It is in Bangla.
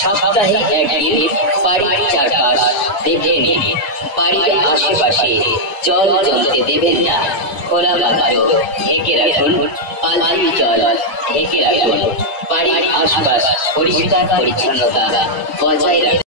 সপ্তাহে একদিন বাড়ির চারপাশ দেখে নিন। বাড়ির আশেপাশে জল জমতে দেবেন না। খোলা পাত্র ঢেকে রাখুন, পাল্টি জল ঢেকে রাখুন। বাড়ির আশপাশ পরিষ্কার পরিচ্ছন্নতা বজায় রাখুন।